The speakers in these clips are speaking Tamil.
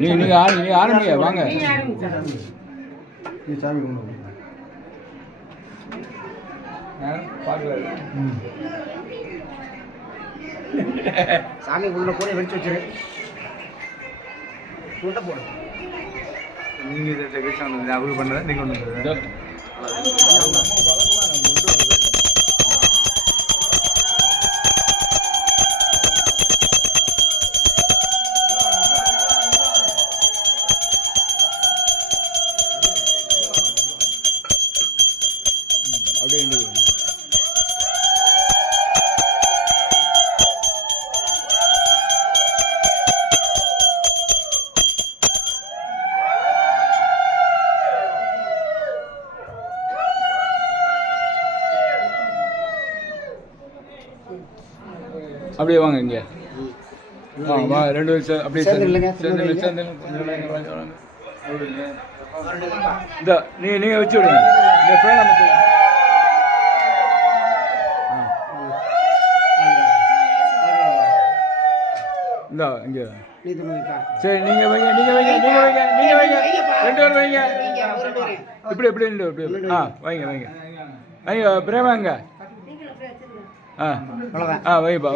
நீங்க ஆரம்பிங்க வாங்க. சாமி கும்பிடுங்க. சாமி உள்ள போய் வெடிச்சு வச்சிரு. உள்ள போடு. நீங்க இதை டெக்கரேஷன் அவரு பண்ணத நீங்க ஒண்ணு அப்படியே அப்படியே வாங்க இங்கே வா 2 வயசு அப்படியே சேர்ந்து இந்த நீங்கள் வச்சு விடுங்க இந்த ஃபேன் நம்ம இந்தா இங்கே சரி நீங்கள் வைங்க 2 பேர் வைங்க இப்படி வைங்க பிரேமாங்க வைப்பா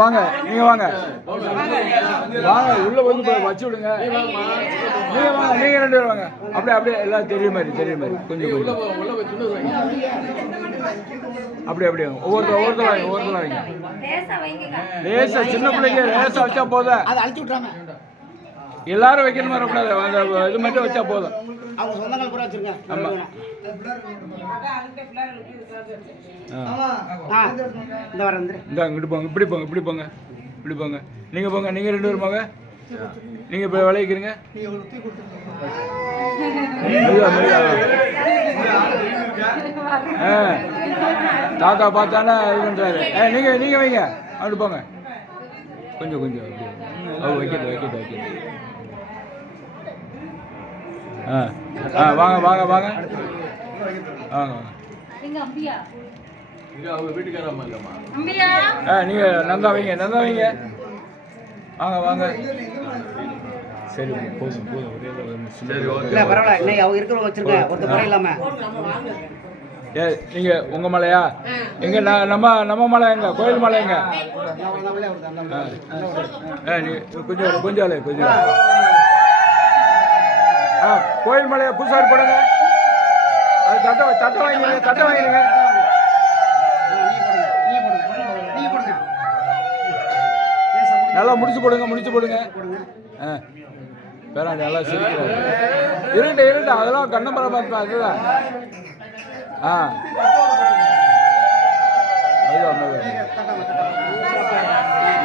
வாங்க நீங்க வாங்க உள்ள வந்து வச்சு விடுங்க. நீங்க வாங்க, நீங்க 2 பேர் வாங்க. அப்படியே எல்லாம் தெரியுற மாதிரி கொஞ்சம் அப்படியே ஒவ்வொருத்தரும் வைங்க. லேசா சின்ன பிள்ளைங்க லேசா வச்சா போதும், எல்லாரும் வைக்கணும் வரக்கூடாது. அந்த இது மட்டும் வச்சா போதும். ஆமா இங்கிட்டு போங்க, இப்படி போங்க. நீங்க போங்க, நீங்க 2 பேரும் போங்க. நீங்க இப்ப விளைவிக்கிறீங்க. தாத்தா பார்த்தானா இது பண்றாரு. நீங்க வைங்க, அப்படி போங்க. கொஞ்சம் வைக்கட்டும். வாங்க. நீங்க நந்தா வைங்க. வாங்க. சரி போதும். பரவாயில்ல, அவங்க இருக்கிற வச்சிருக்க ஒருத்தர் குறை இல்லாம. நீங்க உங்க மலையா? எங்க நம்ம மலை எங்க? கோயில் மலை எங்க? கொஞ்சம் கோயில் மலையை புதுசாக போடுங்க. அது தட்டை வாங்கிடுங்க. நல்லா முடிச்சு போடுங்க. பேராண்டி நல்லா சிரிக்கிறாரு. இருண்டு அதெல்லாம் கண்ணம்பரம் பார்த்தா அதுதான்.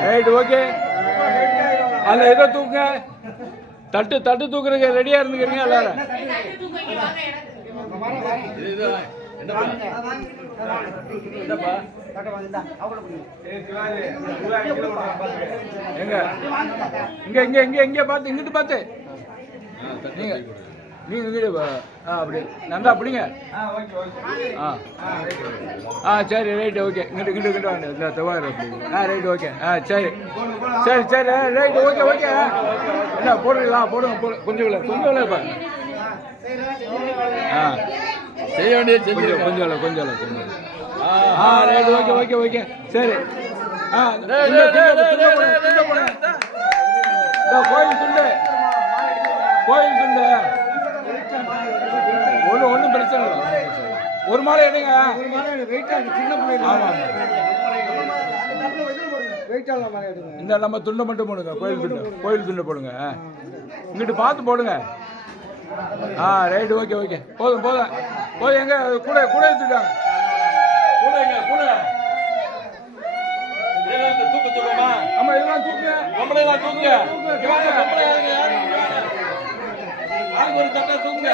Right okay. அதில் எதோ தூக்குங்க. தட்டு தூக்குறதுக்கு ரெடியா இருந்துக்கிறீங்க எல்லாரும். எங்க பார்த்து இங்கிட்டு பார்த்து நீங்க இங்கிட்டு அப்படி நந்தா அப்படிங்க. சரி ரைட் ஓகே. இங்கிட்டு வாங்க. இந்த தவார் ரைட் ஓகே. சரி ரைட் ஓகே. என்ன போடுங்க கொஞ்சம் இப்போ செய்ய வேண்டியது செஞ்சு கொஞ்சம் ரைட் ஓகே. சரி கோயில் துண்டு ஒன்றும் பிரச்சனை இல்லை. ஒரு மாலை எடுங்க. இந்த நம்ம துண்டை மட்டும் போடுங்க. கோயில் துண்டை போடுங்க. இங்கிட்டு பார்த்து போடுங்க. Right okay. போதும் எங்க கூட எடுத்துட்டாங்க. ஆமா இதெல்லாம் தூக்குங்க. ஆளுக்கு ஒரு தட்டை தூக்குங்க.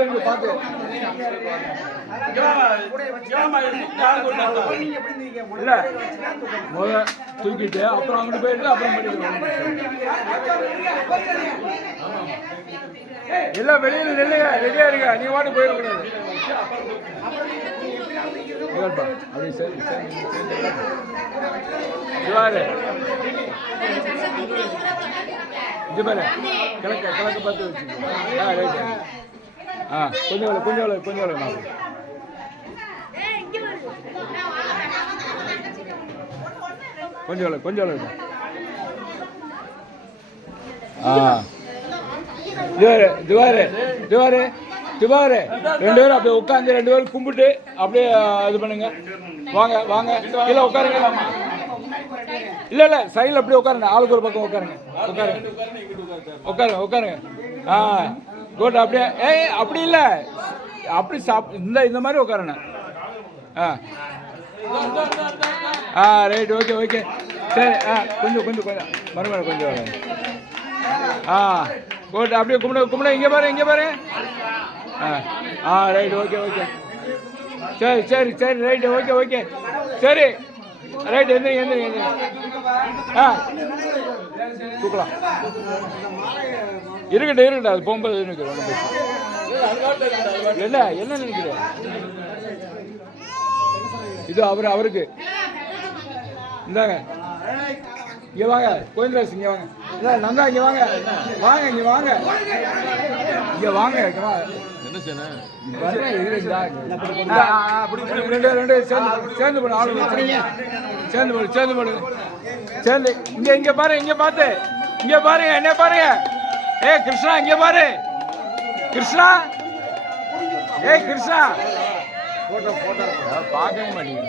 ரெண்டு பார்த்து. இல்ல முத தூக்கிட்டு அப்புறம் அங்கிட்டு போயிட்டு அப்புறம் பண்ணிடுவோம். எல்லாம் வெளியில நில்லுங்க, ரெடியா இருங்க. நீ வாட்டு போயிடக்கூடாது. அப்படி சரி சரி சிவாரு இது பாரு கிழக்க கிழக்க பார்த்து வச்சுக்கோ. ரைட்டு. கொஞ்சம் திவாரு 2 பேரும் அப்படியே உட்காந்து 2 பேரும் கும்பிட்டு அப்படியே இது பண்ணுங்க. வாங்க வாங்க கீழே உட்காருங்க. இல்ல சைடில் அப்படியே உட்காருங்க. ஆளுக்கு ஒரு பக்கம் உட்காருங்க. உட்காருங்க. கோட்டை அப்படியே அப்படி இல்லை அப்படி இந்த மாதிரி உட்காருண்ணே. ரைட் ஓகே சரி. கொஞ்சம் மறுபடியும் கொஞ்சம் வரேன். கோட்டை அப்படியே கும்பிட இங்கே பாரு. ரைட் ஓகே சரி ரைட் ஓகே சரி ரைட். எந்திரிங்க. தூக்கலாம். இருக்கட்டும் அது போகும்போது என்ன நினைக்கிறேன். இது அவருக்கு இந்தாங்க. இங்க வாங்க கோவிந்தராஜ், இங்க வாங்க. நந்தா இங்க வாங்க. என்ன சேர்ந்து போடு. ஆளு சேர்ந்து போடு. இங்க பார்த்து இங்க பாருங்க. என்ன பாருங்க. கிருஷ்ணா இங்க பாரு. கிருஷ்ணா போட்டோ பார்க்கவே மாட்டேங்க.